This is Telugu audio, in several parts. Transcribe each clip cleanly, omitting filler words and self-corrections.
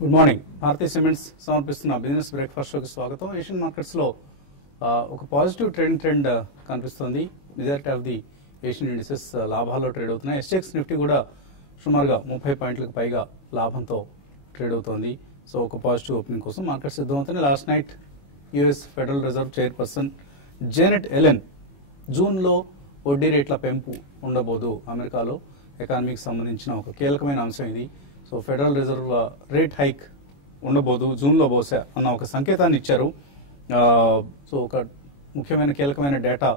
Good morning. భారతీయ సిమెంట్స్ సమర్పిస్తున్న బిజినెస్ బ్రేక్ఫాస్ట్ షోకి స్వాగతం. ఏషియన్ మార్కెట్స్ లో ఒక పాజిటివ్ ట్రెండ్ కనిపిస్తోంది. Majority of the Asian indices లాభాల్లో ట్రేడ్ అవుతున్నాయి. ఎస్టెక్స్ నిఫ్టీ కూడా సుమారుగా 30 పాయింట్లకు పైగా లాభంతో ట్రేడ్ అవుతోంది. సో ఒక పాజిటివ్ ఓపెనింగ్ కోసం మార్కెట్ సిద్ధమవుతుంది. Last night US Federal Reserve chairperson Janet Yellen జూన్లో వడ్డీ రేట్ల పెంపు ఉండబోదు, అమెరికాలో ఎకానమీకి సంబంధించిన ఒక కీలకమైన అంశం ఇది. So Federal Reserve rate hike ఉండబోదు జూన్లో బహుశా అన్న ఒక సంకేతాన్ని ఇచ్చారు. సో ఒక ముఖ్యమైన కీలకమైన డేటా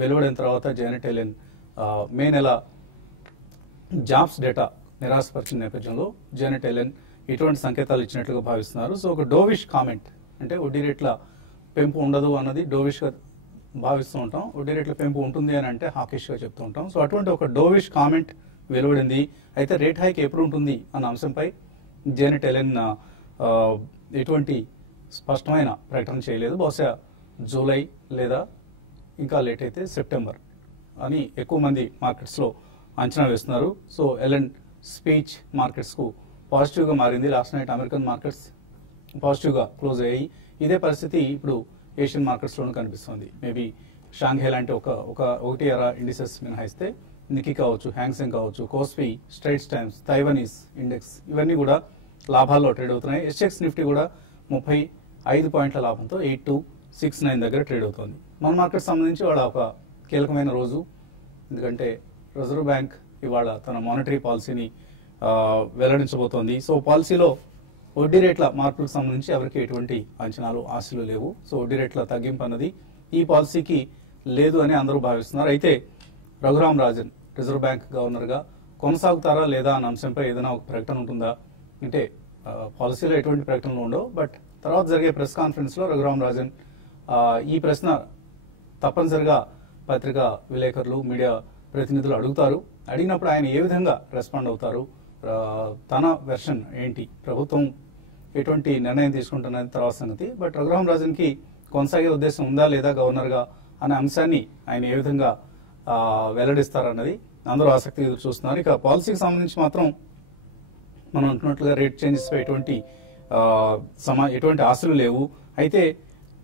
వెలువడిన తర్వాత జెనెట్ ఎలెన్ మే నెల జాబ్స్ డేటా నిరాశపరిచిన నేపథ్యంలో జెనెట్ ఎలెన్ ఇటువంటి సంకేతాలు ఇచ్చినట్లుగా భావిస్తున్నారు. సో ఒక డోవిష్ కామెంట్, అంటే వడ్డీ రేట్ల పెంపు ఉండదు అన్నది డోవిష్గా భావిస్తూ ఉంటాం. వడ్డీ రేట్ల పెంపు ఉంటుంది అని అంటే హాకిష్గా చెప్తూ ఉంటాం. సో అటువంటి ఒక డోవిష్ కామెంట్ వెలువడింది. అయితే రేట్ హైక్ ఎప్పుడు ఉంటుంది అన్న అంశంపై జెనెట్ ఎలెన్ ఎటువంటి స్పష్టమైన ప్రకటన చేయలేదు. బహుశా జూలై లేదా ఇంకా లేట్ అయితే సెప్టెంబర్ అని ఎక్కువ మంది మార్కెట్స్లో అంచనా వేస్తున్నారు. సో ఎలెన్ స్పీచ్ మార్కెట్స్కు పాజిటివ్గా మారింది. లాస్ట్ నైట్ అమెరికన్ మార్కెట్స్ పాజిటివ్గా క్లోజ్ అయ్యాయి. ఇదే పరిస్థితి ఇప్పుడు ఏషియన్ మార్కెట్స్లోనూ కనిపిస్తుంది. మేబీ షాంఘై లాంటి ఒకటి అర ఇండిసెస్ మినహాయిస్తే నికీ కావచ్చు, హ్యాంగ్సెంగ్ కావచ్చు, KOSPI, Strides times, Taiwanese index ఇవన్నీ కూడా లాభాల్లో ట్రేడ్ అవుతున్నాయి. ఎస్టెక్స్ నిఫ్టీ కూడా 35 పాయింట్ల లాభంతో 8269 దగ్గర ట్రేడ్ అవుతుంది. మన మార్కెట్ సంబంధించి వాళ్ళ ఒక కీలకమైన రోజు, ఎందుకంటే రిజర్వ్ బ్యాంక్ ఇవాళ తన మానిటరీ పాలసీని వెల్లడించబోతోంది. సో పాలసీలో వడ్డీ రేట్ల మార్పులకు సంబంధించి ఎవరికి ఎటువంటి అంచనాలు, ఆశలు లేవు. సో వడ్డీ రేట్ల తగ్గింపు అన్నది ఈ పాలసీకి లేదు అని అందరూ భావిస్తున్నారు. అయితే రఘురామ్ రాజన్ రిజర్వ్ బ్యాంక్ గవర్నర్గా కొనసాగుతారా లేదా అన్న అంశంపై ఏదైనా ఒక ప్రకటన ఉంటుందా అంటే పాలసీలో ఎటువంటి ప్రకటనలు ఉండవు. బట్ తర్వాత జరిగే ప్రెస్ కాన్ఫరెన్స్లో రఘురామ్ రాజన్ ఈ ప్రశ్న తప్పనిసరిగా పత్రికా విలేకరులు, మీడియా ప్రతినిధులు అడుగుతారు. అడిగినప్పుడు ఆయన ఏ విధంగా రెస్పాండ్ అవుతారు, తన వెర్షన్ ఏంటి, ప్రభుత్వం ఎటువంటి నిర్ణయం తీసుకుంటున్నది తర్వాత సంగతి. బట్ రఘురామ్ రాజన్కి కొనసాగే ఉద్దేశం ఉందా లేదా గవర్నర్గా అనే అంశాన్ని ఆయన ఏ విధంగా వెల్లడిస్తారన్నది అందరూ ఆసక్తి చూస్తున్నారు. ఇక పాలసీకి సంబంధించి మాత్రం మనం అంటున్నట్లుగా రేట్ చేంజెస్ పై ఎటువంటి ఆశలు లేవు. అయితే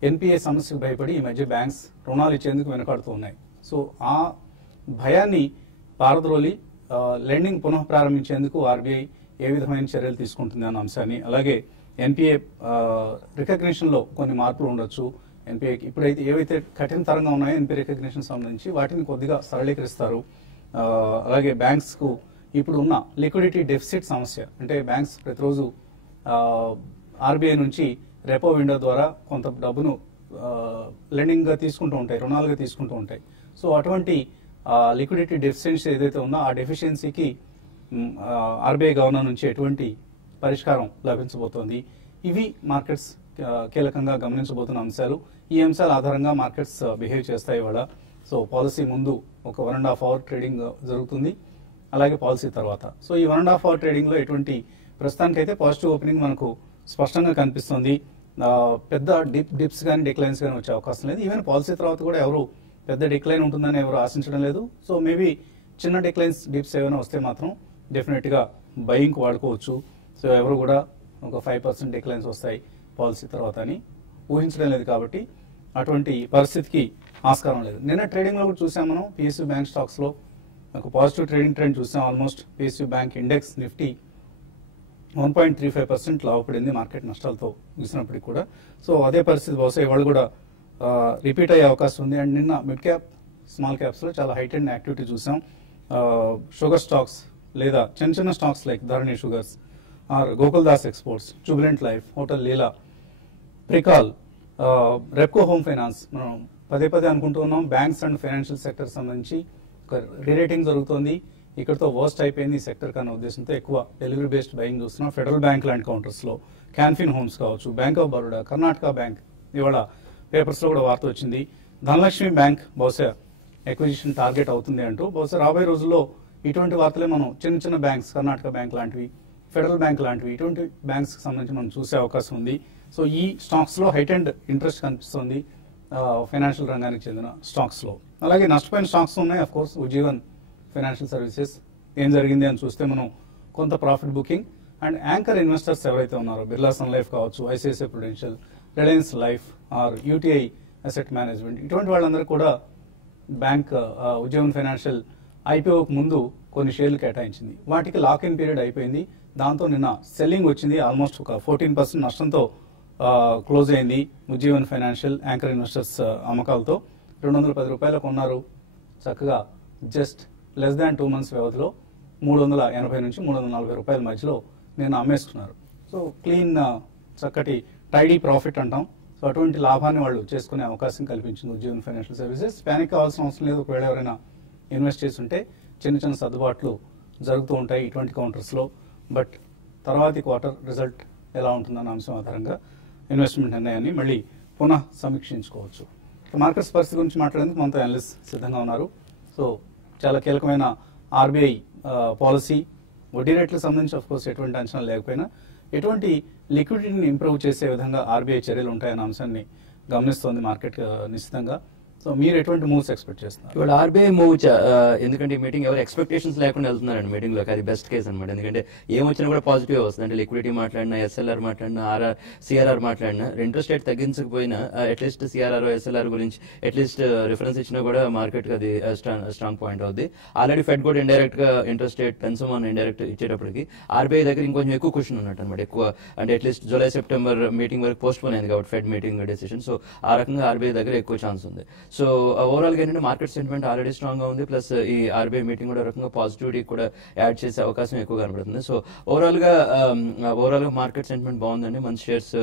ఎన్పిఏ సమస్యకు భయపడి ఈ మధ్య బ్యాంక్స్ రుణాలు ఇచ్చేందుకు వెనకాడుతూ ఉన్నాయి. సో ఆ భయాన్ని పారద్రోలి లెండింగ్ పునః ప్రారంభించేందుకు ఆర్బీఐ ఏ విధమైన చర్యలు తీసుకుంటుంది అన్న అంశాన్ని, అలాగే ఎన్పిఏ రికగ్నిషన్లో కొన్ని మార్పులు ఉండొచ్చు. ఎన్పిఐకి ఇప్పుడైతే ఏవైతే కఠినతరంగా ఉన్నాయో ఎన్పిఐ రికగ్నిషన్ సంబంధించి వాటిని కొద్దిగా సరళీకరిస్తారు. అలాగే బ్యాంక్స్కు ఇప్పుడు ఉన్న లిక్విడిటీ డెఫిసిట్ సమస్య, అంటే బ్యాంక్స్ ప్రతిరోజు ఆర్బీఐ నుంచి రెపో విండో ద్వారా కొంత డబ్బును లెండింగ్గా తీసుకుంటూ ఉంటాయి, రుణాలుగా తీసుకుంటూ ఉంటాయి. సో అటువంటి లిక్విడిటీ డెఫిషియన్సీ ఏదైతే ఉందో ఆ డెఫిషియన్సీకి ఆర్బీఐ గవర్నర్ నుంచి ఎటువంటి పరిష్కారం లభించబోతోంది, ఇవి మార్కెట్స్ కీలకంగా గమనించబోతున్న అంశాలు. ఈ అంశాల ఆధారంగా మార్కెట్స్ బిహేవ్ చేస్తాయి ఇవాళ. సో పాలసీ ముందు ఒక 1.5 అవర్ ట్రేడింగ్ జరుగుతుంది, అలాగే పాలసీ తర్వాత. సో ఈ 1.5 అవర్ ట్రేడింగ్లో ఎటువంటి ప్రస్తుతానికైతే పాజిటివ్ ఓపెనింగ్ మనకు స్పష్టంగా కనిపిస్తుంది. పెద్ద డిప్స్ కానీ డిక్లైన్స్ కానీ వచ్చే అవకాశం లేదు. ఈవెన్ పాలసీ తర్వాత కూడా ఎవరు పెద్ద డిక్లైన్ ఉంటుందని ఎవరు ఆశించడం లేదు. సో మేబీ చిన్న డిక్లైన్స్, డిప్స్ ఏమైనా వస్తే మాత్రం డెఫినెట్గా బయింగ్కి వాడుకోవచ్చు. సో ఎవరు కూడా ఒక 5% డిక్లైన్స్ వస్తాయి పాలసీ తర్వాత అని ఊహించడం లేదు. కాబట్టి అటువంటి పరిస్థితికి ఆస్కారం లేదు. నిన్న ట్రేడింగ్లో కూడా చూసాం మనం పిఎస్యూ బ్యాంక్ స్టాక్స్లో ఒక పాజిటివ్ ట్రేడింగ్ ట్రెండ్ చూసాం. Almost PSU bank index Nifty 1.35% లాభపడింది మార్కెట్ నష్టాలతో ముగిసినప్పటికీ కూడా. సో అదే పరిస్థితి బహుశా ఇవాళ కూడా రిపీట్ అయ్యే అవకాశం ఉంది. అండ్ నిన్న మిడ్ క్యాప్, స్మాల్ క్యాప్స్లో చాలా హైట్ అండ్ యాక్టివిటీ చూసాం. షుగర్ స్టాక్స్ లేదా చిన్న చిన్న stocks like Dharani sugars or Gokuldas exports, Jubilant life, hotel Leela, Pricol, Repco home finance. మనం పదే అనుకుంటూ ఉన్నాం బ్యాంక్స్ అండ్ ఫైనాన్షియల్ సెక్టర్ సంబంధించి ఒక రీరేటింగ్ జరుగుతోంది. ఇక్కడతో వర్స్ట్ అయిపోయింది ఈ సెక్టర్ కన్నా ఉద్దేశంతో ఎక్కువ డెలివరీ బేస్డ్ బయింగ్ చూస్తున్నాం. ఫెడరల్ బ్యాంక్ లాంటి కౌంటర్స్లో క్యాన్ఫిన్ హోమ్స్ కావచ్చు, bank of Baroda, Karnataka bank, ఇవాళ పేపర్స్లో కూడా వార్త వచ్చింది. ధనలక్ష్మి బ్యాంక్ బహుశా ఎక్విజిషన్ టార్గెట్ అవుతుంది అంటూ. బహుశా రాబోయే రోజుల్లో ఇటువంటి వార్తలే మనం చిన్న చిన్న బ్యాంక్స్, కర్ణాటక బ్యాంక్ లాంటివి, ఫెడరల్ బ్యాంక్ లాంటివి, ఇటువంటి బ్యాంక్స్ సంబంధించి మనం చూసే అవకాశం ఉంది. సో ఈ స్టాక్స్లో హైట్ అండ్ ఇంట్రెస్ట్ కనిపిస్తుంది ఫైనాన్షియల్ రంగానికి చెందిన స్టాక్స్లో. అలాగే నష్టపోయిన స్టాక్స్ ఉన్నాయి. Of course Ujjivan financial services ఏం జరిగింది అని చూస్తే మనం కొంత profit booking, and anchor investors ఎవరైతే ఉన్నారో బిర్లా సన్ లైఫ్ కావచ్చు, ICICI prudential, Reliance life or UTI asset management, ఇటువంటి వాళ్ళందరూ కూడా బ్యాంక్ ఉజ్జీవన్ ఫైనాన్షియల్ ఐపీఓకి ముందు కొన్ని షేర్లు కేటాయించింది. వాటికి లాక్ ఇన్ పీరియడ్ అయిపోయింది. దాంతో నిన్న సెల్లింగ్ వచ్చింది. ఆల్మోస్ట్ ఒక 14% నష్టంతో క్లోజ్ అయింది ఉజ్జీవన్ ఫైనాన్షియల్ యాంకర్ ఇన్వెస్టర్స్ అమ్మకాలతో. 210 రూపాయలు కొన్నారు. చక్కగా జస్ట్ లెస్ దాన్ 2 months వ్యవధిలో 380 నుంచి 340 రూపాయల మధ్యలో నిన్న అమ్మేసుకున్నారు. సో క్లీన్ చక్కటి టైడీ ప్రాఫిట్ అంటాం. సో అటువంటి లాభాన్ని వాళ్ళు చేసుకునే అవకాశం కల్పించింది ఉజ్జీవన్ ఫైనాన్షియల్ సర్వీసెస్. ప్యానిక్ కావాల్సిన అవసరం లేదు. ఒకవేళ ఎవరైనా ఇన్వెస్ట్ చేసి ఉంటే చిన్న చిన్న సర్దుబాట్లు జరుగుతూ ఉంటాయి ఇటువంటి కౌంటర్స్లో. బట్ తర్వాతి క్వార్టర్ రిజల్ట్ ఎలా ఉంటుందన్న అంశం ఆధారంగా ఇన్వెస్ట్మెంట్ నిర్ణయాన్ని మళ్ళీ పునః సమీక్షించుకోవచ్చు. మార్కెట్స్ పరిస్థితి గురించి మాట్లాడేందుకు మనతో అనలిస్ట్ సిద్ధంగా ఉన్నారు. సో చాలా కీలకమైన ఆర్బీఐ పాలసీ, వడ్డీ రేట్లకు సంబంధించి ఆఫ్ కోర్స్ ఎటువంటి అంచనాలు లేకపోయినా ఎటువంటి లిక్విడిటీని ఇంప్రూవ్ చేసే విధంగా ఆర్బీఐ చర్యలు ఉంటాయన్న అంశాన్ని గమనిస్తోంది మార్కెట్ నిశ్చితంగా. సో మీరు ఎటువంటి మూవ్స్ ఎక్స్పెక్ట్ చేస్తున్నారు? ఇవాళ ఆర్బీఐ మూవ్ ఎందుకంటే ఈ మీటింగ్ ఎవరు ఎక్స్పెక్టేషన్స్ లేకుండా వెళ్తున్నారండి మీటింగ్ లోకి. అది బెస్ట్ కేసు అనమాట. ఎందుకంటే ఏమొచ్చినా కూడా పాజిటివ్ వస్తుంది. అంటే లిక్విడిటీ మాట్లాడినా, ఎస్ఎల్ఆర్ మాట్లాడినా, సిఆర్ఆర్ మాట్లాడినా, ఇంట్రెస్ట్ రేట్ తగ్గించకపోయినా అట్లీస్ట్ సిఆర్ఆర్ ఎస్ఎల్ఆర్ గురించి అట్లీస్ట్ రిఫరెన్స్ ఇచ్చినా కూడా మార్కెట్ అది స్ట్రాంగ్ పాయింట్ అవుద్ది. ఆల్రెడీ ఫెడ్ కూడా ఇండైరెక్ట్ గా ఇంట్రెస్ట్ రేట్ పెంచమని ఇండైరెక్ట్ ఇచ్చేటప్పటికి ఆర్బీఐ దగ్గర ఇంకొంచెం ఎక్కువ క్వశ్చన్ ఉన్నట్టు అనమాట. ఎక్కువ అంటే అట్లీస్ట్ జూలై సెప్టెంబర్ మీటింగ్ వరకు పోస్ట్ పోన్ అయింది కాబట్టి ఫెడ్ మీటింగ్ డెసిషన్. సో ఆ రకంగా ఆర్బీఐ దగ్గర ఎక్కువ ఛాన్స్ ఉంది. సో ఓవరాల్ గా ఏంటంటే మార్కెట్ సెంటిమెంట్ ఆల్రెడీ స్ట్రాంగ్ గా ఉంది. ప్లస్ ఈ ఆర్బీఐ మీటింగ్ కూడా రకంగా పాజిటివిటీ కూడా యాడ్ చేసే అవకాశం ఎక్కువ కనబడుతుంది. సో ఓవరాల్ గా మార్కెట్ సెంటిమెంట్ బాగుందండి. మన షేర్స్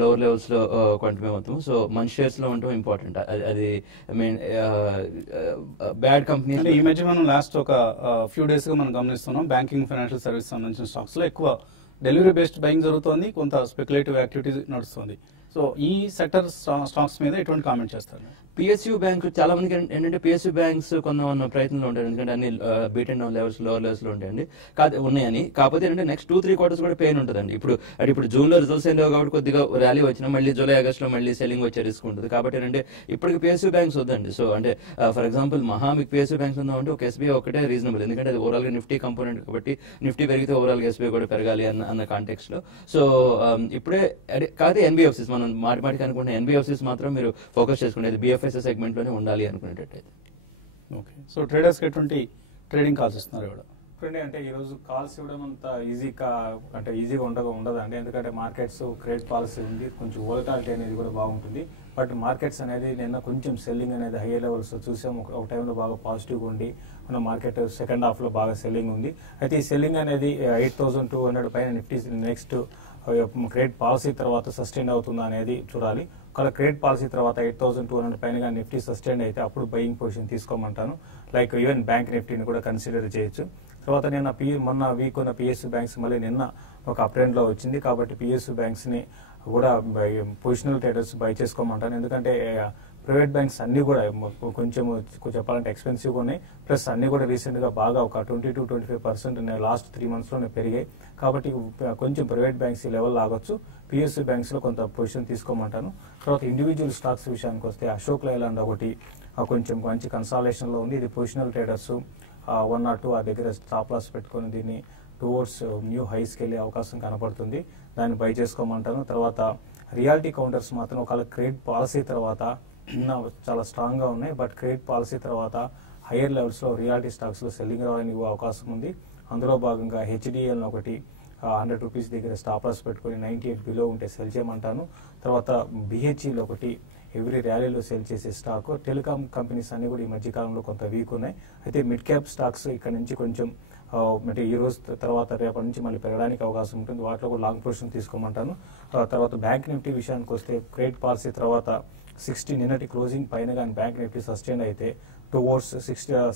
లోవర్ లెవెల్స్ లో కొంటమే అవుతాము. సో మన షేర్స్ లో ఉండటం ఇంపార్టెంట్. అది మీన్ బ్యాడ్ కంపెనీ. ఈ మధ్య మనం లాస్ట్ ఒక ఫ్యూ డేస్ గా మనం గమనిస్తున్నాం బ్యాంకింగ్ ఫైనాన్షియల్ సర్వీస్ సంబంధించిన స్టాక్స్ లో ఎక్కువ డెలివరీ బేస్డ్ బయింగ్ జరుగుతోంది, కొంత స్పెక్యులేటివ్ యాక్టివిటీ నడుస్తుంది. సో ఈ సెక్టర్ స్టాక్స్ మీద ఎటువంటి కామెంట్ చేస్తారు? పిఎస్యూ బ్యాంక్ చాలా మందికి ఏంటంటే పిఎస్యూ బ్యాంక్స్ కొంత ప్రయత్నంలో ఉంటాయి. ఎందుకంటే అన్ని beat and down levels, lower levels లో ఉంటాయండి ఉన్నాయని. కాకపోతే ఏంటంటే నెక్స్ట్ 2-3 quarters కూడా పెయిన్ ఉంటుందండి. ఇప్పుడు జూన్ లో రిజల్ట్స్ అయినా కాబట్టి కొద్దిగా ర్యాలీ వచ్చినా మళ్ళీ జూలై ఆగస్ట్ లో మళ్ళీ సెల్లింగ్ వచ్చే రిస్క్ ఉంటుంది. కాబట్టి ఏంటంటే ఇప్పటికి పిఎస్యూ బ్యాంక్స్ వద్దండి. సో అంటే ఫర్ ఎగ్జాంపుల్ మీకు పిఎస్యూ బ్యాంక్స్ ఉందామంటే ఒక ఎస్బీఐ ఒకటే రీజనబుల్. ఎందుకంటే అది ఓవరాల్ గా నిఫ్టీ కంపోనెంట్ కాబట్టి నిఫ్టీ పెరిగితే ఓవరాల్ గా ఎస్బీఐ కూడా పెరగాలి అన్న కాంటెక్స్ట్ లో. సో ఇప్పుడే కాదు ఎన్బిఎఫ్సిస్ మనం మాటికి అనుకుంటే ఎన్బిఎఫ్సిస్ మాత్రం మీరు ఫోకస్ చేసుకునేది బిఎఫ్ఎస్ఎస్ సెగ్మెంట్ లోనే ఉండాలి అనుకునేటట్టయితే. ఓకే. సో ట్రేడర్స్ కి ఎటువంటి ట్రేడింగ్ కాల్స్ ఇస్తున్నారు ఇవాళ? అంటే ఈ రోజు కాల్స్ ఇవ్వడం అంత ఈజీగా ఉండదండి. ఎందుకంటే మార్కెట్స్ క్రెడిట్ పాలసీ ఉంది, కొంచెం వోలటాలిటీ అనేది కూడా బాగుంటుంది. బట్ మార్కెట్స్ అనేది నిన్న కొంచెం సెల్లింగ్ అనేది హై లెవెల్స్ చూసాం. ఒక టైంలో బాగా పాజిటివ్గా ఉండి మన మార్కెట్ సెకండ్ హాఫ్ లో బాగా సెల్లింగ్ ఉంది. అయితే ఈ సెల్లింగ్ అనేది 8,200 పైన నిఫ్టీ నెక్స్ట్ క్రెడిట్ పాలసీ తర్వాత సస్టైన్ అవుతుందా అనేది చూడాలి. ఒకవేళ క్రెడిట్ పాలసీ తర్వాత 8,200 పైన నిఫ్టీ సస్టైన్ అయితే అప్పుడు బయింగ్ పొజిషన్ తీసుకోమంటాను. లైక్ ఈవెన్ బ్యాంక్ నిఫ్టీని కూడా కన్సిడర్ చేయొచ్చు. తర్వాత నిన్న మొన్న వీక్ ఉన్న పిఎస్యూ బ్యాంక్స్ మళ్ళీ నిన్న ఒక అప్ ట్రెండ్ లో వచ్చింది. కాబట్టి పిఎస్యూ బ్యాంక్స్ ని కూడా పొజిషనల్ ట్రేడర్స్ బై చేసుకోమంటాను. ఎందుకంటే ప్రైవేట్ బ్యాంక్స్ అన్ని కూడా కొంచెం చెప్పాలంటే ఎక్స్పెన్సివ్ గా ఉన్నాయి. ప్లస్ అన్ని కూడా రీసెంట్ గా బాగా ఒక 20-25% లాస్ట్ 3 months లోనే పెరిగాయి. కాబట్టి కొంచెం ప్రైవేట్ బ్యాంక్స్ ఈ లెవెల్ ఆగొచ్చు. పిఎస్యూ బ్యాంక్స్ లో కొంత పొజిషన్ తీసుకోమంటాను. తర్వాత ఇండివిజువల్ స్టాక్స్ విషయానికి వస్తే అశోక్ లైలాండ్ ఒకటి కొంచెం మంచి కన్సాలేషన్ లో ఉంది. ఇది పొజిషనల్ ట్రేడర్స్ 1 or 2 ఆ దగ్గర స్టాప్ లాస్ పెట్టుకుని దీన్ని టువర్డ్స్ న్యూ హైస్కి వెళ్ళే అవకాశం కనపడుతుంది. దాన్ని బై చేసుకోమంటాను. తర్వాత రియాలిటీ కౌంటర్స్ మాత్రం ఒకవేళ క్రెడిట్ పాలసీ తర్వాత చాలా స్ట్రాంగ్ గా ఉన్నాయి. బట్ క్రెడిట్ పాలసీ తర్వాత హైయర్ లెవెల్స్ లో రియాలిటీ స్టాక్స్ లో సెల్లింగ్ రావడానికి అవకాశం ఉంది. అందులో భాగంగా హెచ్డిఎల్ ఒకటి 100 రూపీస్ దగ్గర స్టాప్ లాస్ పెట్టుకుని 98 బిలో ఉంటే సెల్ చేయమంటాను. తర్వాత బిహెచ్ఈలో ఒకటి ఎవ్రీ ర్యాలీలో సెల్ చేసే స్టాక్. టెలికాం కంపెనీస్ అన్ని కూడా ఈ మధ్య కాలంలో కొంత వీక్ ఉన్నాయి. అయితే మిడ్ క్యాప్ స్టాక్స్ ఇక్కడ నుంచి కొంచెం అంటే ఈ రోజు తర్వాత రేపటి నుంచి మళ్ళీ పెరగడానికి అవకాశం ఉంటుంది. వాటిలో కూడా లాంగ్ పొజిషన్ తీసుకోమంటాను. తర్వాత బ్యాంక్ నిఫ్టీ విషయానికి వస్తే క్రెడిట్ పాలసీ తర్వాత 60 నిన్నటి క్లోజింగ్ పైన కానీ బ్యాంక్ నిఫ్టీ సస్టైన్ అయితే టువర్డ్స్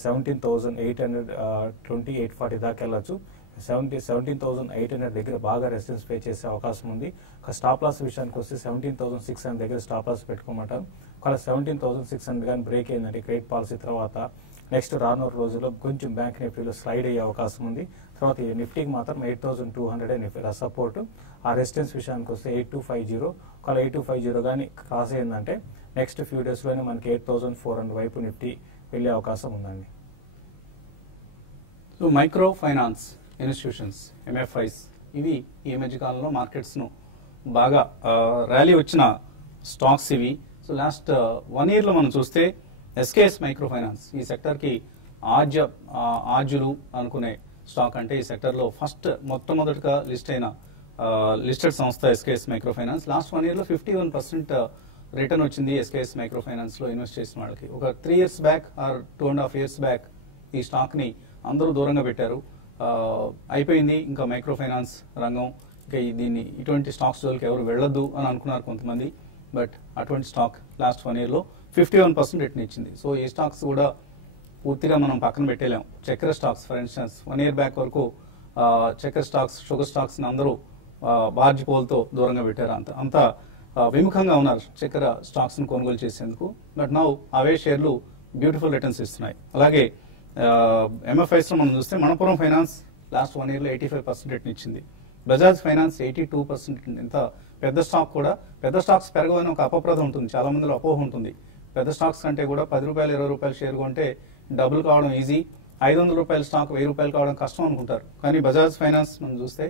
17,820-840 దాకా వెళ్ళొచ్చు. 17,800 దగ్గర బాగా రెసిస్టెన్స్ పే చేసే అవకాశం ఉంది. స్టాప్ లాస్ విషయానికి వస్తే 17,600 దగ్గర స్టాప్ లాస్ పెట్టుకోమంటారు. ఒకవేళ 17,600 కానీ బ్రేక్ అయిందంటే క్రెడిట్ పాలసీ తర్వాత నెక్స్ట్ రానున్న రోజుల్లో కొంచెం బ్యాంక్ నిఫ్టీలో స్లైడ్ అయ్యే అవకాశం ఉంది. తర్వాత నిఫ్టీకి మాత్రం 8,200 సపోర్ట్. ఆ రెసిస్టెన్స్ విషయానికి వస్తే 8,250. ఒకవేళ 8,250 కానీ క్రాస్ అయిందంటే నెక్స్ట్ ఫ్యూ డేస్ లోనే మనకి 8,400 వైపు నిఫ్టీ వెళ్లే అవకాశం ఉందండి. So micro finance institutions MFIs ఇవి ఈ మధ్య కాలంలో మార్కెట్స్ ను బాగా ర్యాలీ వచ్చిన స్టాక్స్ ఇవి. సో లాస్ట్ 1 year లో మనం చూస్తే ఎస్కేఎస్ మైక్రో ఫైనాన్స్ ఈ సెక్టర్ కి ఆజులు అనుకునే స్టాక్. అంటే ఈ సెక్టర్ లో మొట్టమొదటిగా లిస్టెడ్ సంస్థ SKS micro finance. Last 1 year లో 51% రిటర్న్ వచ్చింది ఎస్కేఎస్ మైక్రో ఫైనాన్స్ లో ఇన్వెస్ట్ చేసిన వాళ్ళకి. ఒక 3 years back or 2.5 years back ఈ స్టాక్ ని అందరూ దూరంగా పెట్టారు. అయిపోయింది ఇంకా మైక్రో ఫైనాన్స్ రంగం, ఇంకా ఇటువంటి స్టాక్స్ జోలికి ఎవరు వెళ్ళొద్దు అని అనుకున్నారు కొంతమంది. బట్ అటువంటి స్టాక్ లాస్ట్ 1 year లో 51% రిటర్న్ ఇచ్చింది. సో ఈ స్టాక్స్ కూడా పూర్తిగా మనం పక్కన పెట్టలేం. చక్కెర stocks for instance 1 year back వరకు చక్కెర స్టాక్స్, షుగర్ స్టాక్స్ అందరూ బార్జీ పోల్తో దూరంగా పెట్టారు. అంత విముఖంగా ఉన్నారు చక్కెర స్టాక్స్ ను కొనుగోలు చేసేందుకు. బట్ నౌ అవే షేర్లు బ్యూటిఫుల్ రిటర్న్స్ ఇస్తున్నాయి. అలాగే ఎంఎఫ్ఐస్ లో మనం చూస్తే మణపురం ఫైనాన్స్ లాస్ట్ 1 year లో 85% రిటర్న్ ఇచ్చింది. బజాజ్ ఫైనాన్స్ 82%. ఇంత పెద్ద స్టాక్ కూడా, పెద్ద స్టాక్స్ పెరగవని ఒక అపప్రదం ఉంటుంది, చాలా మందిలో అపోహ ఉంటుంది. పెద్ద స్టాక్స్ కంటే కూడా ₹10 ₹20 షేర్ కొంటే డబుల్ కావడం ఈజీ, ₹500 స్టాక్ ₹1000 కావడం కష్టం అనుకుంటారు. కానీ బజాజ్ ఫైనాన్స్ మనం చూస్తే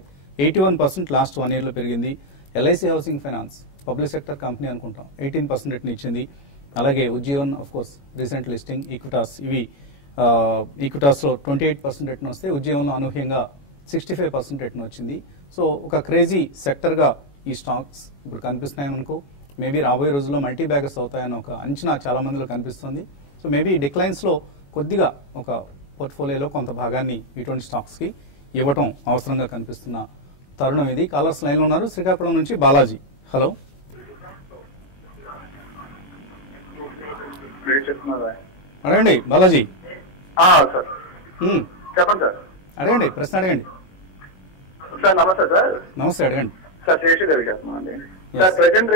81% లాస్ట్ 1 year లో పెరిగింది. LIC housing finance public sector company అనుకుంటాం, 18% రిటర్న్ ఇచ్చింది. అలాగే Ujjivan of course recent listing, Equitas ఇవి ఈక్విటాస్ లో 28% రిటర్న్ వస్తే ఉజ్జీవన్లో అనూహ్యంగా 65% రిటర్న్ వచ్చింది. సో ఒక క్రేజీ సెక్టర్ గా ఈ స్టాక్స్ ఇప్పుడు కనిపిస్తున్నాయి మనకు. మేబీ రాబోయే రోజుల్లో మల్టీ బ్యాగర్స్ అవుతాయని ఒక అంచనా చాలా మందిలో కనిపిస్తుంది. సో మేబీ డిక్లైన్స్ లో కొద్దిగా ఒక పోర్ట్ఫోలియోలో కొంత భాగాన్ని ఇటువంటి స్టాక్స్ కి ఇవ్వటం అవసరంగా కనిపిస్తున్న తరుణం ఇది. కాలర్స్ లైన్ లో ఉన్నారు. శ్రీకాకుళం నుంచి బాలాజీ. హలో. అడగండి బాలాజీ. సార్ చెప్పండి సార్. అడగండి, ప్రశ్న అడగండి సార్. నమస్తే సార్. నమస్తే, అడగండి సార్. శేషు గారికి చేస్తున్నామండి సార్. ప్రెజెంట్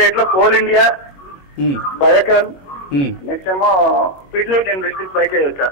రేట్ లో కోల్ ఇండియా, బయోకాన్, నెక్స్ట్ ఏమో పీడిలైట్ ఇండస్ట్రీస్ బై చేయొచ్చా?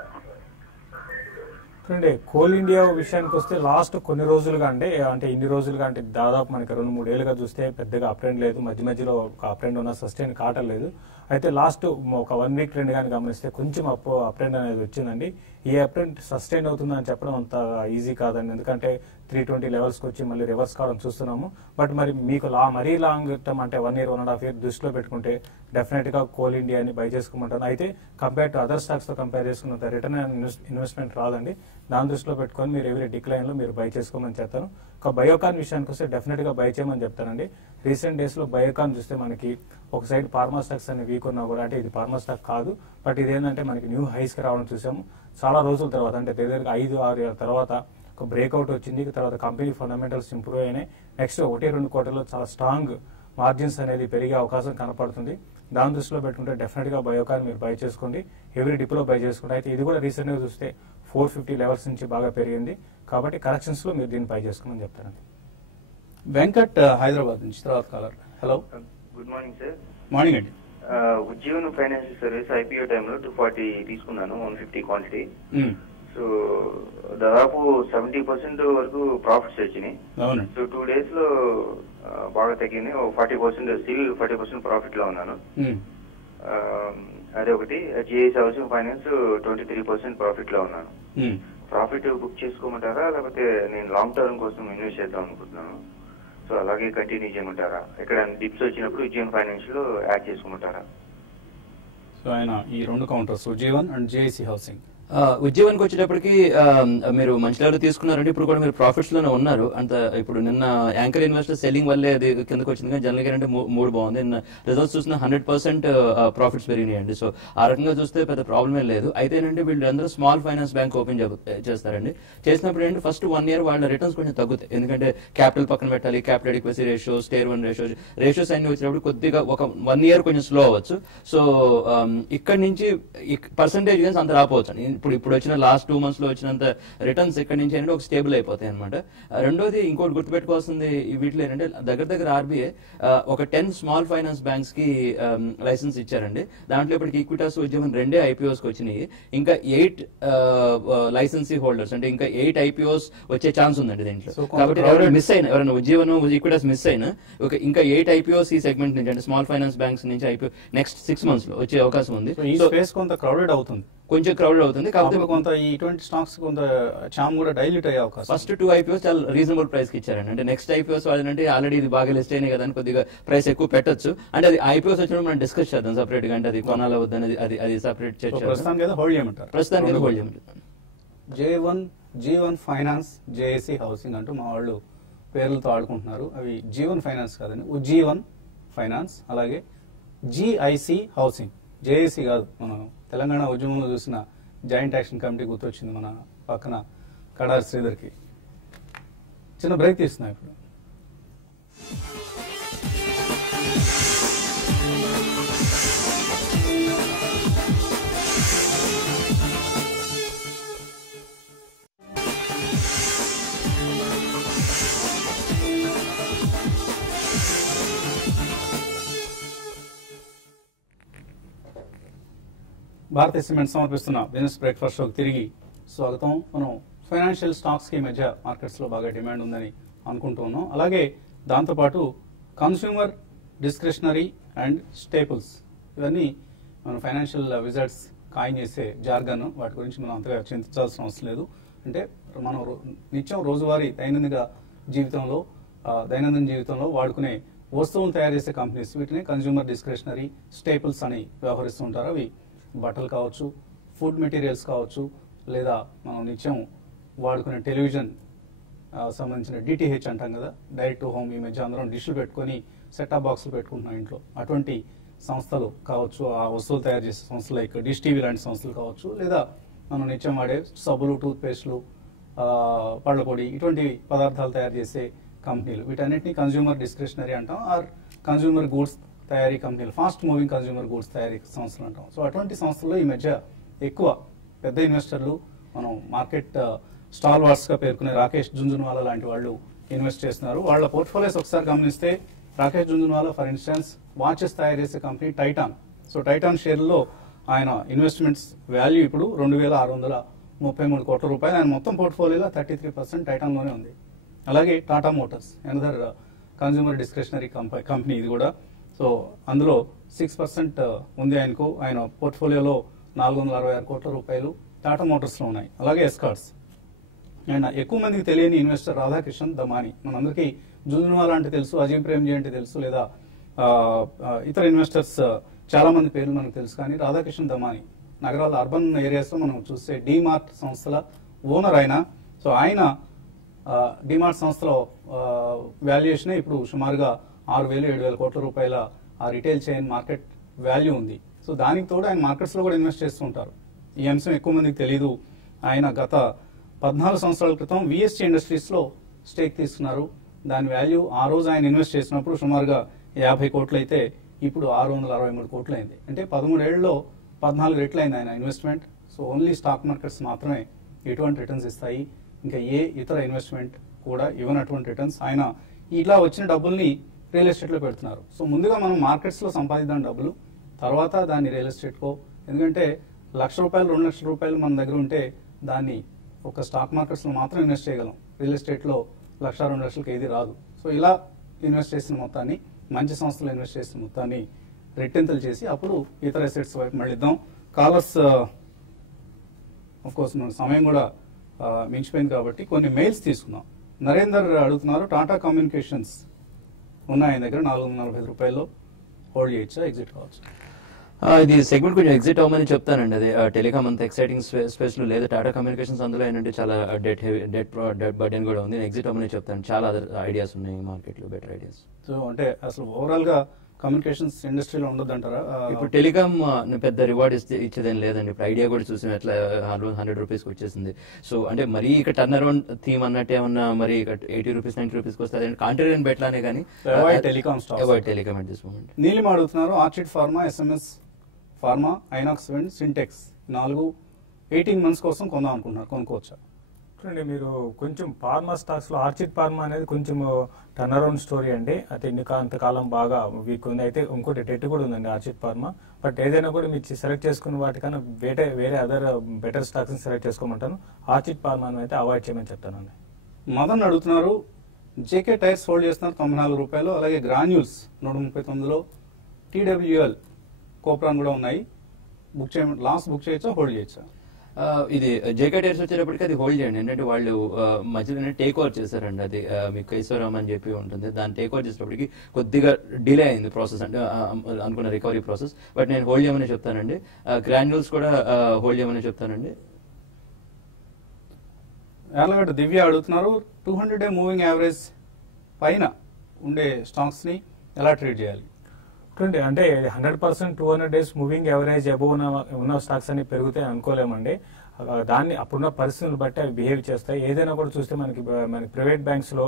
అంటే కోల్ ఇండియా విషయానికి వస్తే లాస్ట్ కొన్ని రోజులుగా అంటే ఇన్ని రోజులుగా అంటే దాదాపు మనకి 2-3 ఏళ్ళుగా చూస్తే పెద్దగా అప్ ట్రెండ్ లేదు. మధ్యలో ఒక అప్ ట్రెండ్ ఉన్న సస్టైన్ కావట్లేదు. అయితే లాస్ట్ ఒక 1 week ట్రెండ్ కానీ గమనిస్తే కొంచెం అప్ ట్రెండ్ అనేది వచ్చిందండి. ఈ అప్ ట్రెండ్ సస్టైన్ అవుతుందని చెప్పడం అంత ఈజీ కాదండి. ఎందుకంటే 320 లెవెల్స్కి వచ్చి మళ్ళీ రివర్స్ కావడం చూస్తున్నాము. బట్ మరి మీకు మరీ లాంగ్ టర్మ్ అంటే 1 year 1.5 year దృష్టిలో పెట్టుకుంటే డెఫినెట్ గా కోల్ ఇండియాని బై చేసుకోమంటాను. అయితే కంపేర్ టు అదర్ స్టాక్స్ తో కంపేర్ చేసుకున్నంత రిటర్న్ ఇన్వెస్ట్మెంట్ రాదండి. దాని దృష్టిలో పెట్టుకొని మీరు ఎవరీ డిక్లైన్ లో మీరు బై చేసుకోమని చెప్తాను. ఒక బయోకాన్ విషయానికి వస్తే డెఫినెట్ గా బై చేయమని చెప్తానండి. రీసెంట్ డేస్ లో బయోకాన్ చూస్తే మనకి ఒక సైడ్ ఫార్మా స్టాక్స్ అనే వీక్ ఉన్నా కూడా, అంటే ఇది ఫార్మా స్టాక్ కాదు, బట్ ఇదేంటంటే మనకి న్యూ హైస్ కి రావడం చూసాము చాలా రోజుల తర్వాత. అంటే దగ్గరగా 5-6 years తర్వాత ఒక బ్రేక్అవుట్ వచ్చింది. తర్వాత కంపెనీ ఫండమెంటల్స్ ఇంప్రూవ్ అయినాయి. నెక్స్ట్ 1-2 quarters చాలా స్ట్రాంగ్ మార్జిన్స్ అనేది పెరిగే అవకాశం కనపడుతుంది. దాని దృష్టిలో పెట్టుకుంటే డెఫినెట్ గా బయోకాన్ మీరు బై చేసుకోండి, ఎవరీ డిప్లో బై చేసుకోండి. అయితే ఇది కూడా రీసెంట్ గా చూస్తే 450 లెవెల్స్ నుంచి బాగా పెరిగింది. కాబట్టి కరెక్షన్స్ లో మీరు దీన్ని బై చేసుకోమని చెప్తారండి. వెంకట్ హైదరాబాద్ నుంచి తర్వాత caller. Hello. Good morning sir. Morning అండి. ఉజ్జీవన్ ఫైనాన్షియల్ సర్వీస్ ఐపీఓ టైంలో 240 తీసుకున్నాను, 150 క్వాంటిటీ. సో దాదాపు 70% వరకు ప్రాఫిట్స్ వచ్చినాయి. సో 2 days లో బాగా తగ్గింది. 40% స్టిల్ 40% ప్రాఫిట్ లో ఉన్నాను. అదే ఒకటి. జిఐసి హౌసింగ్ ఫైనాన్స్ 23% ప్రాఫిట్ లో ఉన్నాను. ప్రాఫిట్ బుక్ చేసుకోమంటారా, లేకపోతే నేను లాంగ్ టర్మ్ కోసం ఇన్వెస్ట్ చేద్దాం అనుకుంటున్నాను. సో అలాగే కంటిన్యూ చేయమంటారా? ఇక్కడ డిప్స్ వచ్చినప్పుడు ఉజ్జీవన్ ఫైనాన్స్ లో యాడ్ చేసుకోమంటారా? సో ఆయన ఈ 2 counters Ujjivan and GIC housing. ఉద్యోగానికి వచ్చేటప్పటికి మీరు మంచి లెవెల్ తీసుకున్నారంటే ఇప్పుడు కూడా మీరు ప్రాఫిట్స్ లోనే ఉన్నారు. అంత ఇప్పుడు నిన్న యాంకర్ ఇన్వెస్టర్ సెల్లింగ్ వల్లే అది కిందకి వచ్చింది. కానీ జనరల్ గా అంటే మూడు బాగుంది. నిన్న రిజల్ట్స్ చూసిన 100% ప్రాఫిట్స్ పెరిగినాయండి. సో ఆ రకంగా చూస్తే పెద్ద ప్రాబ్లం ఏం లేదు. అయితే ఏంటంటే వీళ్ళందరూ స్మాల్ ఫైనాన్స్ బ్యాంక్ ఓపెన్ చేస్తారండి. చేసినప్పుడు ఏంటంటే ఫస్ట్ 1 year వాళ్ళ రిటర్న్స్ కొంచెం తగ్గుతాయి. ఎందుకంటే క్యాపిటల్ పక్కన పెట్టాలి, capital adequacy ratios, Tier 1 ratios అన్ని వచ్చినప్పుడు కొద్దిగా ఒక 1 year కొంచెం స్లో అవ్వచ్చు. సో ఇక్కడ నుంచి పర్సంటేజ్ గేమ్స్ అంత రాపోవచ్చు. ఇప్పుడు వచ్చిన లాస్ట్ 2 months లో వచ్చినంత రిటర్న్స్ ఇక్కడ నుంచి ఏంటంటే ఒక స్టేబుల్ అయిపోతాయి అనమాట. రెండోది ఇంకోటి గుర్తుపెట్టుకోవాల్సింది వీటిలో ఏంటంటే దగ్గర ఆర్బీఐ ఒక 10 స్మాల్ ఫైనాన్స్ బ్యాంక్స్ కి లైసెన్స్ ఇచ్చారండి. దాంట్లో ఇప్పటికి ఈక్విటాస్ ఉద్యమం 2 IPOs కి వచ్చినాయి. ఇంకా 8 లైసెన్సీ హోల్డర్స్ అంటే ఇంకా 8 IPOs వచ్చే ఛాన్స్ ఉందండి దీంట్లో. కాబట్టి ఎవరైనా ఉద్యమం ఈక్విటాస్ మిస్ అయినా ఇంకా 8 IPOs ఈ సెగ్మెంట్ నుంచి అంటే స్మాల్ ఫైనాన్స్ బ్యాంక్స్ నుంచి IPO నెక్స్ట్ 6 months లో వచ్చే అవకాశం ఉంది. కొంత క్రౌడెడ్ అవుతుంది. కొంచెం క్రౌడెడ్ అవుతుంది. కాకపోతే కొంత ఇటువంటి స్టాక్స్ కొంత చామ్ కూడా డైల్యూట్ అయ్యే అవకాశం. ఫస్ట్ 2 IPOs చాలా రీజనబుల్ ప్రైస్ కి ఇచ్చారండి. అంటే నెక్స్ట్ IPOs వాళ్ళంటే ఆల్రెడీ ఇది బాగా లిస్ట్ అయినాయి కదా అని కొద్దిగా ప్రైస్ ఎక్కువ పెట్టొచ్చు. అంటే అది IPOs వచ్చినప్పుడు మనం డిస్కస్ చేద్దాం సపరేట్ గా. అంటే అది కొనాలా వద్దనేది అది సపరేట్ చేద్దాం. ప్రస్తుతానికి హోల్డ్ చేయమంటారు. ప్రస్తుతానికి హోల్డ్ చేయమంటారు. G1 ఫైనాన్స్, JAC హౌసింగ్ అంటూ మా వాళ్ళు పేర్లతో ఆడుకుంటున్నారు. అవి G1 ఫైనాన్స్ కాదండి, G1 ఫైనాన్స్. అలాగే GIC హౌసింగ్, JAC కాదు. మనం తెలంగాణ ఉద్యమంలో చూసిన జాయింట్ యాక్షన్ కమిటీ గుర్తొచ్చింది మన పక్కన కడారి శ్రీధర్కి. చిన్న బ్రేక్ తీస్తున్నాం ఇప్పుడు. భారతీయ సిమెంట్ సమర్పిస్తున్న బిజినెస్ బ్రేక్ఫాస్ట్ షోకి తిరిగి స్వాగతం. మనం ఫైనాన్షియల్ స్టాక్స్ కి మధ్య మార్కెట్స్ లో బాగా డిమాండ్ ఉందని అనుకుంటూ ఉన్నాం. అలాగే దాంతోపాటు కన్స్యూమర్ డిస్క్రిషనరీ అండ్ స్టేపుల్స్, ఇవన్నీ మన ఫైనాన్షియల్ విజార్డ్స్ కాయిన్ చేసే జార్గన్. వాటి గురించి మనం అంతగా చింతించాల్సిన అవసరం లేదు. అంటే మనం నిత్యం రోజువారీ దైనందిన జీవితంలో వాడుకునే వస్తువులు తయారు చేసే కంపెనీస్, వీటిని కన్స్యూమర్ డిస్క్రిషనరీ స్టేపుల్స్ అని వ్యవహరిస్తూ ఉంటారు. అవి బట్టలు కావచ్చు, ఫుడ్ మెటీరియల్స్ కావచ్చు, లేదా మనం నిత్యం వాడుకునే టెలివిజన్ సంబంధించిన DTH అంటాం కదా, డైరెక్ట్ టు హోమ్. ఈ మధ్య అందరం డిష్లు పెట్టుకొని సెటాప్ బాక్సులు పెట్టుకుంటున్నాం ఇంట్లో. అటువంటి సంస్థలు కావచ్చు, ఆ వస్తువులు తయారు చేసే సంస్థలు లైక్ డిష్ టీవీ లాంటి సంస్థలు కావచ్చు, లేదా మనం నిత్యం వాడే సబ్బులు, టూత్ పేస్టులు, పళ్ళ పొడి, ఇటువంటి పదార్థాలు తయారు చేసే కంపెనీలు, వీటన్నిటిని కన్స్యూమర్ డిస్క్రిషనరీ అంటాం. ఆర్ కన్స్యూమర్ గూడ్స్ తయారీ కంపెనీలు, ఫాస్ట్ మూవింగ్ కన్స్యూమర్ గూడ్స్ తయారీ సంస్థలు అంటాం. సో అటువంటి సంస్థల్లో ఈ మధ్య ఎక్కువ పెద్ద ఇన్వెస్టర్లు, మనం మార్కెట్ స్టాల్ వార్స్ గా పేర్కొనే రాకేష్ జుంజున్వాలా లాంటి వాళ్ళు ఇన్వెస్ట్ చేస్తున్నారు. వాళ్ళ పోర్ట్ఫోలియోస్ ఒకసారి గమనిస్తే Rakesh Jhunjhunwala for instance watches తయారు చేసే కంపెనీ టైటాన్. సో టైటాన్ షేర్లో ఆయన ఇన్వెస్ట్మెంట్స్ వాల్యూ ఇప్పుడు 2,633 కోట్ల రూపాయలు. ఆయన మొత్తం పోర్ట్ఫోలియోలో 33% టైటాన్ లోనే ఉంది. అలాగే Tata Motors, another consumer discretionary company, ఇది కూడా. సో అందులో 6% ఉంది ఆయనకు. ఆయన పోర్ట్ఫోలియోలో 466 కోట్ల రూపాయలు టాటా మోటార్స్ లో ఉన్నాయి. అలాగే ఎస్కార్ట్స్. అండ్ ఎక్కువ మందికి తెలియని ఇన్వెస్టర్ రాధాకిషన్ దమాని. మనందరికీ జుంజున్వాలా అంటే తెలుసు, అజీం ప్రేమ్జీ అంటే తెలుసు, లేదా ఇతర ఇన్వెస్టర్స్ చాలా మంది పేర్లు మనకు తెలుసు. కానీ రాధాకిషన్ దమాని నగరాల అర్బన్ ఏరియాస్ లో మనం చూస్తే డిమార్ట్ సంస్థల ఓనర్ ఆయన. సో ఆయన డిమార్ట్ సంస్థలో వాల్యుయేషన్ ఇప్పుడు సుమారుగా 6,000-7,000 కోట్ల రూపాయల ఆ రిటైల్ చైన్ మార్కెట్ వాల్యూ ఉంది. సో దానికి తోడు ఆయన మార్కెట్స్ లో కూడా ఇన్వెస్ట్ చేస్తూ ఉంటారు. ఈ అంశం ఎక్కువ మందికి తెలియదు. ఆయన గత 14 సంవత్సరాల క్రితం VSC ఇండస్ట్రీస్ లో స్టేక్ తీసుకున్నారు. దాని వాల్యూ ఆ రోజు ఆయన ఇన్వెస్ట్ చేసినప్పుడు సుమారుగా 50 కోట్లు అయితే ఇప్పుడు 663 కోట్లు అయింది. అంటే 13 ఏళ్లలో 14 రెట్లు అయింది ఆయన investment. So only stock markets మాత్రమే ఎటువంటి రిటర్న్స్ ఇస్తాయి, ఇంకా ఏ ఇతర ఇన్వెస్ట్మెంట్ కూడా ఇవ్వనటువంటి రిటర్న్స్. ఆయన ఇట్లా వచ్చిన డబ్బుల్ని రియల్ ఎస్టేట్ లో పెడుతున్నారు. సో ముందుగా మనం మార్కెట్స్ లో సంపాదిద్దాం డబ్బులు, తర్వాత దాన్ని రియల్ ఎస్టేట్ కో, ఎందుకంటే ₹1,00,000 ₹2,00,000 మన దగ్గర ఉంటే దాన్ని ఒక స్టాక్ మార్కెట్స్ లో మాత్రం ఇన్వెస్ట్ చేయగలం. రియల్ ఎస్టేట్ లో ₹1,00,000-2,00,000 ఏది రాదు. సో ఇలా ఇన్వెస్ట్ చేసిన మొత్తాన్ని, మంచి సంస్థలు ఇన్వెస్ట్ చేసిన మొత్తాన్ని రెట్టింతలు చేసి అప్పుడు ఇతర అసెట్స్ వైపు మళ్ళిద్దాం. కాలర్స్ ఆఫ్ కోర్స్ మన సమయం కూడా మించిపోయింది కాబట్టి కొన్ని మెయిల్స్ తీసుకుందాం. నరేందర్ అడుగుతున్నారు, టాటా కమ్యూనికేషన్స్ ఉన్నాయి ఆయన దగ్గర, ₹445 హోల్డ్ చేయొచ్చా, ఎగ్జిట్ కావచ్చు? ఇది సెగ్మెంట్ కొంచెం ఎగ్జిట్ అవ్వమని చెప్తానండి. అది టెలికామ్ అంత ఎక్సైటింగ్ స్పేస్ లో లేదు. టాటా కమ్యూనికేషన్స్ అందులో ఏంటంటే చాలా డెట్ బర్డెన్ కూడా ఉంది. ఎగ్జిట్ అవ్వమని చెప్తాను. చాలా అదర్ ఐడియాస్ ఉన్నాయి మార్కెట్ లో, బెటర్ ఐడియాస్. సో అంటే అసలు ఓవరాల్ గా కమ్యూనికేషన్స్ ఇండస్ట్రీలో ఉండదు అంటారా? ఇప్పుడు టెలికామ్ పెద్ద రివార్డ్ ఇచ్చేదేం లేదండి. ఇప్పుడు ఐడియా కూడా చూసిన ఎట్లా ₹100 వచ్చేసింది. సో అంటే మరీ ఇక టర్న్ అరౌండ్ థీమ్ అన్నట్టు ఏమన్నా మరి ఇక ₹80 ₹90 వస్తుంది. కాంట్రేరియన్ బెట్లానే కానీ avoid telecom at this moment. Neelima అడుగుతున్నారు, Orchid pharma, SMS pharma, Inox wind, Sintex 4 18 months కోసం కొందాం అనుకుంటున్నారు, కొనుక్కోవచ్చా? చూడండి, మీరు కొంచెం ఫార్మా స్టాక్స్ లో ఆర్చిడ్ ఫార్మా అనేది కొంచెం టర్న్ అరౌండ్ స్టోరీ అండి. అయితే అంతకాలం బాగా వీక్ ఉంది. అయితే ఇంకోటి డెట్ కూడా ఉందండి ఆర్చిడ్ ఫార్మా. బట్ ఏదైనా కూడా మీరు సెలెక్ట్ చేసుకున్న వాటికన్నా వేరే అదర్ బెటర్ స్టాక్స్ సెలెక్ట్ చేసుకోమంటాను. ఆర్చిడ్ ఫార్మాను అయితే అవాయిడ్ చేయమని చెప్తానండి. మదన్ అడుగుతున్నారు, జేకే టైర్స్ హోల్డ్ చేస్తున్నారు ₹94. అలాగే గ్రాన్యూల్స్ 139లో, TWL కోప్రాన్ కూడా ఉన్నాయి. బుక్ చేయొచ్చా, హోల్డ్ చేయొచ్చా? ఇది జేకే టైర్స్ వచ్చేటప్పటికి అది హోల్డ్ చేయండి. ఏంటంటే వాళ్ళు మధ్యలోనే టేక్ ఓవర్ చేశారండి. అది మీకు కైసోరామ్ అని చెప్పి ఉంటుంది. దాన్ని టేక్ ఓవర్ చేసేటప్పటికి కొద్దిగా డిలే అయింది ప్రాసెస్, అంటే అనుకున్న రికవరీ ప్రాసెస్. బట్ నేను హోల్డ్ చేయమని చెప్తానండి. గ్రాన్యూల్స్ కూడా హోల్డ్ చేయమని చెప్తానండి. యార్లగడ్డ దివ్య అడుగుతున్నారు, 200-డే మూవింగ్ యావరేజ్ పైన ఉండే స్టాక్స్ ని ఎలా ట్రేడ్ చేయాలి? అంటే 100% 200 days మూవింగ్ యావరేజ్ అబోవ్ ఉన్న స్టాక్స్ అన్ని పెరుగుతాయి అనుకోలేమండి. దాన్ని అప్పుడున్న పరిస్థితులను బట్టి అవి బిహేవ్ చేస్తాయి. ఏదైనా కూడా చూస్తే మనకి ప్రైవేట్ బ్యాంక్స్ లో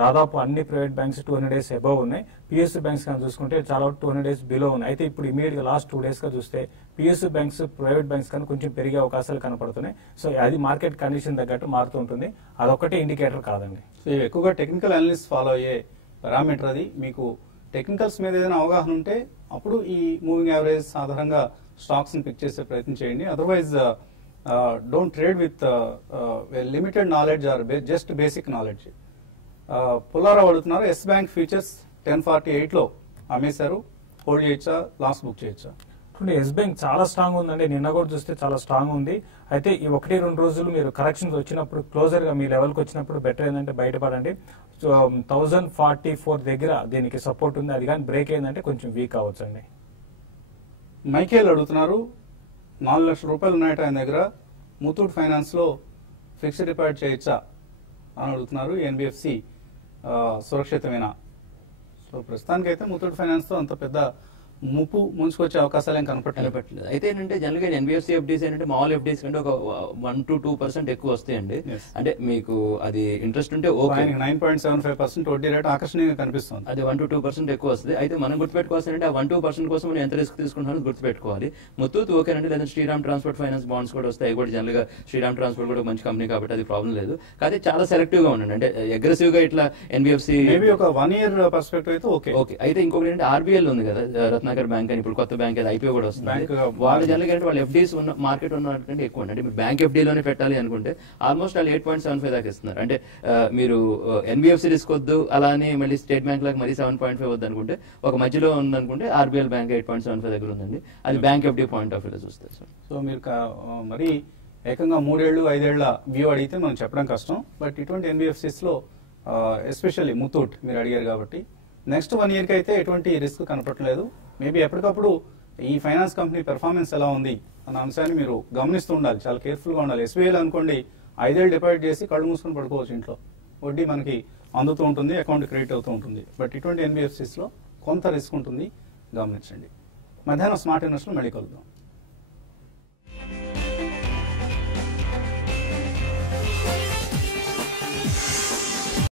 దాదాపు అన్ని ప్రైవేట్ బ్యాంక్స్ 200 days అబోవ్ ఉన్నాయి. పిఎస్యూ బ్యాంక్స్ కానీ చూసుకుంటే చాలా 200 days బిలో ఉన్నాయి. అయితే ఇప్పుడు ఇమీడియట్ గా లాస్ట్ 2 days గా చూస్తే పిఎస్యూ బ్యాంక్స్ ప్రైవేట్ బ్యాంక్స్ కానీ కొంచెం పెరిగే అవకాశాలు కనపడుతున్నాయి. సో అది మార్కెట్ కండిషన్ తగ్గట్టు మారుతూ ఉంటుంది. అదొకటి ఇండికేటర్ కాదండి. సో ఎక్కువగా టెక్నికల్ అనలిస్ట్ ఫాలో అయ్యే పారామీటర్ అది. మీకు టెక్నికల్స్ మీద ఏదైనా అవగాహన ఉంటే అప్పుడు ఈ మూవింగ్ యావరేజ్ ఆధారంగా స్టాక్స్ ని పిక్ చేసే ప్రయత్నం చేయండి. Otherwise don't trade with limited knowledge or just basic knowledge. Pullarao అడుగుతున్నారు, ఎస్ బ్యాంక్ ఫ్యూచర్స్ 1048 లో అమ్మేశారు, హోల్డ్ చేయొచ్చా, లాస్ బుక్ చేయొచ్చా? ఎస్ బ్యాంక్ చాలా స్ట్రాంగ్ ఉందండి. నిన్న కూడా చూస్తే చాలా స్ట్రాంగ్ ఉంది. అయితే ఈ 1-2 రోజులు మీరు కరెక్షన్స్ వచ్చినప్పుడు క్లోజర్ గా మీ లెవెల్కి వచ్చినప్పుడు బెటర్ ఏంటంటే బయటపడండి. 1044 దగ్గర దీనికి సపోర్ట్ ఉంది. అది కానీ బ్రేక్ అయిందంటే కొంచెం వీక్ అవ్వచ్చు అండి. మైకేల్ అడుగుతున్నారు, 4 లక్షల రూపాయలు ఉన్నాయట ఆయన దగ్గర, ముతూట్ ఫైనాన్స్ లో ఫిక్స్డ్ డిపాజిట్ చేయొచ్చా అని అడుగుతున్నారు. ఎన్బిఎఫ్సి సురక్షితమేనా? సో ప్రస్తుతానికైతే ముతూట్ ఫైనాన్స్ తో అంత పెద్ద ముప్పు ముంచుకొచ్చే అవకాశాలు ఏం కనపడలేదు. అయితే ఏంటంటే జనరల్ గా ఎన్బిఎఫ్సి ఎఫ్డీస్ ఏంటంటే మామూలు ఎఫ్డీస్ కంటే ఒక 1-2% ఎక్కువ వస్తాయండి. అంటే మీకు అది ఇంట్రెస్ట్ ఉంటే ఓకే. 9.75% వడ్డీ రేట్ ఆకర్షణీయంగా కనిపిస్తుంది. అది 1-2% ఎక్కువ వస్తుంది. అయితే మనం గుర్తుపెట్టుకోవాల్సిందంటే ఆ 1-2% కోసం మనం ఎంత రిస్క్ తీసుకుంటున్నారో గుర్తుపెట్టుకోవాలి. ముత్తూత్ ఓకేనండి, లేదా శ్రీరామ్ ట్రాన్స్పోర్ట్ ఫైనాన్స్ బాండ్స్ కూడా వస్తాయి. కూడా జనరల్ గా శ్రీరామ్ ట్రాన్స్పోర్ట్ కూడా మంచి కంపెనీ కాబట్టి అది ప్రాబ్లం లేదు. కానీ చాలా సెలెక్టివ్ గా ఉండండి. అంటే అగ్రెసివ్ గా ఇట్లా ఎన్బిఎఫ్సి మేబీ ఒక 1 year పర్స్పెక్టివ్ అయితే ఓకే. ఓకే. అయితే ఇంకొకటి ఏంటంటే ఆర్బీఎల్ ఉంది కదా, రత్నాకర్ బ్యాంక్ అని, ఇప్పుడు కొత్త బ్యాంక్ ఐపీఓ కూడా వస్తుంది. వాళ్ళు జనరల్ గా వాళ్ళు ఎఫ్డీస్ ఉన్న మార్కెట్ ఉన్న కంటే ఎక్కువ అంటే మీరు బ్యాంక్ ఎఫ్డీలోనే పెట్టాలి అనుకుంటే ఆల్మోస్ట్ వాళ్ళు 8.75 దాకా ఇస్తున్నారు. అంటే మీరు ఎన్బిఎఫ్సి రిస్క్ వద్దు, అలానే మళ్ళీ స్టేట్ బ్యాంక్ లాగా మరీ 7.5 వద్దు అనుకుంటే ఒక మధ్యలో ఉందనుకుంటే ఆర్బీఎల్ బ్యాంక్ 8.75 దగ్గర ఉందండి. అది bank FD point of view చూస్తారు. సో మీరు మరి ఏకంగా 3 ఏళ్ళు 5 ఏళ్ల వ్యూ అడిగితే మనం చెప్పడం కష్టం. బట్ ఇటువంటి ఎన్బిఎఫ్సిస్ లో ఎస్పెషల్లీ ముతూట్ మీరు అడిగారు కాబట్టి నెక్స్ట్ 1 year కి అయితే ఎటువంటి రిస్క్ కనపడలేదు. మేబీ ఎప్పటికప్పుడు ఈ ఫైనాన్స్ కంపెనీ పెర్ఫార్మెన్స్ ఎలా ఉంది అన్న అంశాన్ని మీరు గమనిస్తూ ఉండాలి, చాలా కేర్ఫుల్ గా ఉండాలి. ఎస్బీఐలో అనుకోండి 5 ఏళ్ళు డిపాజిట్ చేసి కళ్ళు మూసుకొని పడుకోవచ్చు ఇంట్లో, వడ్డీ మనకి అందుతూ ఉంటుంది, అకౌంట్ క్రెడిట్ అవుతూ ఉంటుంది. బట్ ఇటువంటి ఎన్బిఎఫ్సిస్ లో కొంత రిస్క్ ఉంటుంది, గమనించండి. మధ్యాహ్నం స్మార్ట్ ఇన్వెస్ట్ లో మళ్ళీ కలుద్దాం.